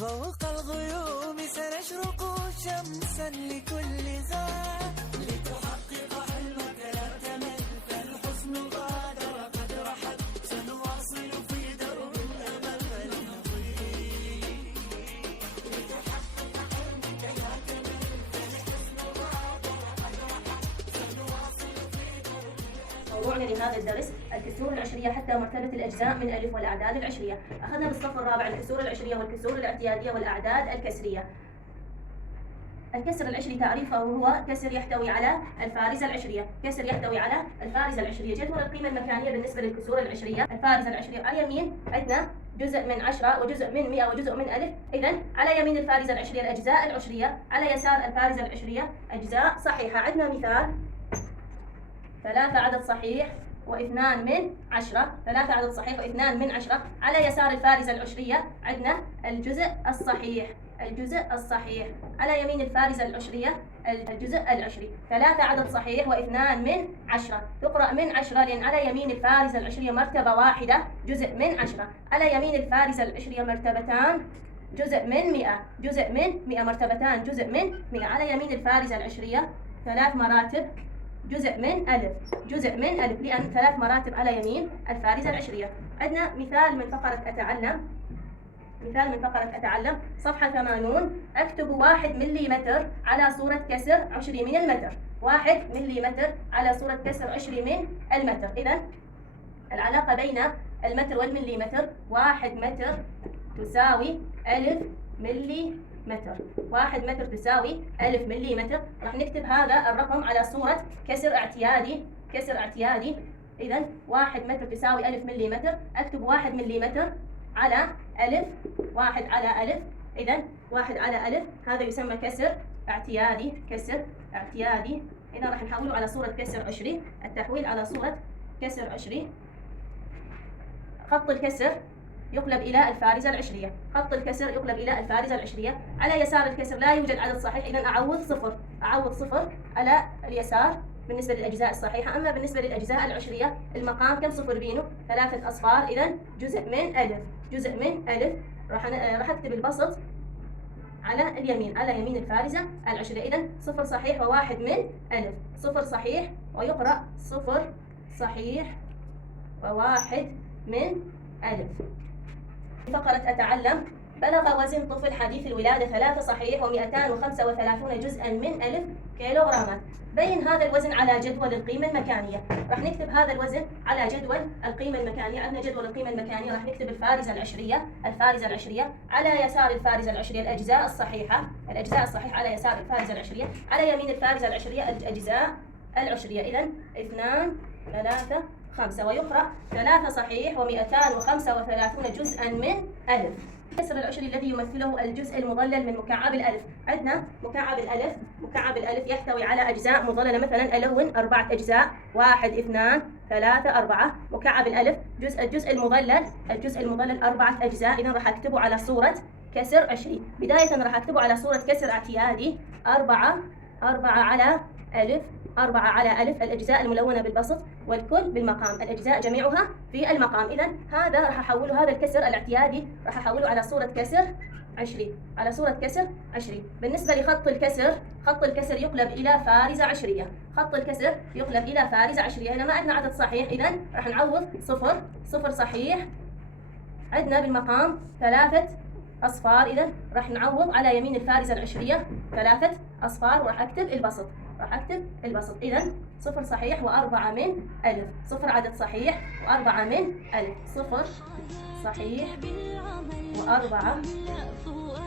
فوق الغيوم سنشرق شمسا لكل غاب لتحقق حلمك لا تمل فالحزن غادر قد رحل سنواصل في درب الأمل فلنضيء لتحقق حلمك لا تمل فالحزن غادر قد رحل سنواصل في درب الأمل. موضوعنا لهذا الدرس الكسور العشرية حتى مرتبة الأجزاء من ألف والأعداد العشرية. أخذنا بالصف الرابع الكسور العشرية والكسور الاعتيادية والأعداد الكسرية. الكسر العشري تعريفه هو كسر يحتوي على الفارزة العشرية، كسر يحتوي على الفارزة العشرية. جدول القيمة المكانية بالنسبة للكسور العشرية، الفارزة العشرية على اليمين عندنا جزء من 10 وجزء من 100 وجزء من ألف، إذا على يمين الفارزة العشرية الأجزاء العشرية، على يسار الفارزة العشرية أجزاء صحيحة. عندنا مثال 3 عدد صحيح واثنان من 10، 3 عدد صحيح واثنان من 10. على يسار الفارزة العشرية عندنا الجزء الصحيح، الجزء الصحيح. على يمين الفارزة العشرية الجزء العشري، 3 عدد صحيح واثنان من 10. تقرأ من 10 لأن على يمين الفارزة العشرية مرتبة واحدة جزء من 10. على يمين الفارزة العشرية مرتبتان جزء من 100، جزء من 100 مرتبتان جزء من 100. على يمين الفارزة العشرية 3 مراتب جزء من ألف، جزء من ألف، لأن 3 مراتب على يمين الفارزة العشرية. عندنا مثال من فقرة أتعلم، مثال من فقرة أتعلم صفحة 80. أكتب 1 مليمتر على صورة كسر 20 من المتر، 1 مليمتر على صورة كسر 20 من المتر. إذا العلاقة بين المتر والمليمتر، 1 متر تساوي 1000 مليمتر، 1 متر تساوي 1000 مليمتر. راح نكتب هذا الرقم على صورة كسر اعتيادي، كسر اعتيادي. إذا 1 متر تساوي 1000 مليمتر، أكتب 1 مليمتر على 1000، 1 على 1000. إذا 1 على 1000 هذا يسمى كسر اعتيادي، كسر اعتيادي. إذا راح نحوله على صورة كسر عشري. التحويل على صورة كسر عشري، خط الكسر يقلب إلى الفارزة العشرية، خط الكسر يقلب إلى الفارزة العشرية. على يسار الكسر لا يوجد عدد صحيح، إذا أعوض صفر، أعوض صفر على اليسار بالنسبة للأجزاء الصحيحة. أما بالنسبة للأجزاء العشرية المقام كم صفر بينه؟ 3 أصفار، إذا جزء من ألف، جزء من ألف. راح أكتب البسط على اليمين، على يمين الفارزة العشرية. إذا 0 صحيح و1 من ألف، 0 صحيح ويقرأ 0 صحيح و1 من ألف. فقرة أتعلم بلغ وزن طفل حديث الولادة 3 صحيح و235 جزءا من ألف كيلوغرامات. بين هذا الوزن على جدول القيمة المكانية. راح نكتب هذا الوزن على جدول القيمة المكانية. عندنا جدول القيمة المكانية، راح نكتب الفارزة العشرية، الفارزة العشرية. على يسار الفارزة العشرية الأجزاء الصحيحة، الأجزاء الصحيحة على يسار الفارزة العشرية. على يمين الفارزة العشرية الأجزاء العشرية. إذا 2 3 5، ويقرأ 3 صحيح و235 جزءا من ألف. الكسر العشري الذي يمثله الجزء المظلل من مكعب الألف. عندنا مكعب الألف، مكعب الألف يحتوي على أجزاء مظللة. مثلا ألون 4 أجزاء، 1 2 3 4. مكعب الألف الجزء المظلل، الجزء المظلل 4 أجزاء. إذا راح أكتبه على صورة كسر عشري. بداية راح أكتبه على صورة كسر اعتيادي، 4 على ألف، 4 على ألف، الأجزاء الملونة بالبسط والكل بالمقام، الأجزاء جميعها في المقام. إذا هذا راح أحوله، هذا الكسر الاعتيادي راح أحوله على صورة كسر عشري، على صورة كسر عشري. بالنسبة لخط الكسر، خط الكسر يقلب إلى فارزة عشرية، خط الكسر يقلب إلى فارزة عشرية. هنا ما عندنا عدد صحيح، إذا راح نعوض 0، 0 صحيح. عندنا بالمقام 3 أصفار، إذا راح نعوض على يمين الفارزة العشرية 3 أصفار، وراح أكتب البسط، راح أكتب البسط. إذا 0 صحيح و4 من ألف، 0 عدد صحيح و4 من ألف، 0 صحيح و4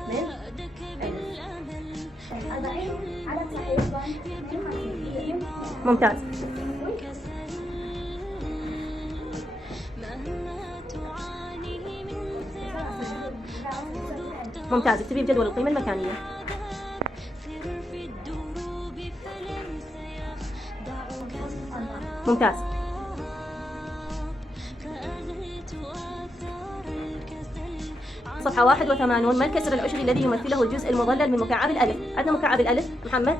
من ألف. 40 عدد صحيح. ممتاز. ممتاز، اكتبي بجدول القيمة المكانية. ممتاز. صفحة 81. ما الكسر العشري الذي يمثله الجزء المظلل من مكعب الألف؟ عندنا مكعب الألف محمد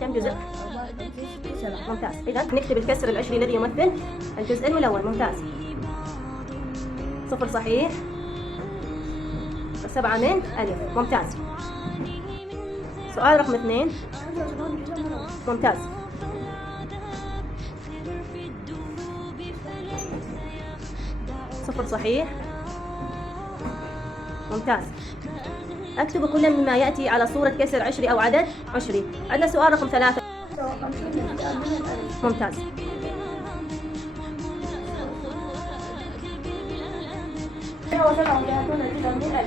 كم جزء؟ 7. ممتاز. إذا نكتب الكسر العشري الذي يمثل الجزء الملون. ممتاز. 0 صحيح 7 من ألف. ممتاز. سؤال رقم 2. ممتاز. صفر صحيح. ممتاز. أكتب كل مما يأتي على صورة كسر عشري أو عدد عشري. عندنا سؤال رقم 3. ممتاز.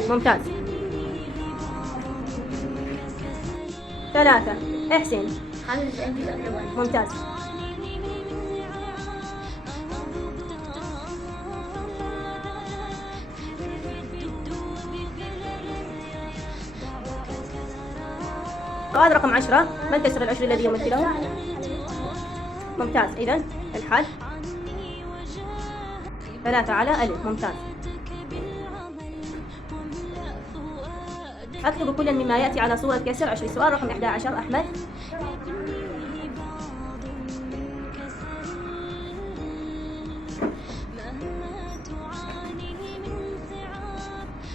ممتاز. 3. احسن. ممتاز. سؤال رقم 10. ما الكسر العشري الذي يمثله؟ ممتاز. إذن الحل 3 على ألف. ممتاز. أكتب كل مما يأتي على صورة كسر عشري. سؤال رقم 11. أحمد.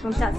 ممتاز.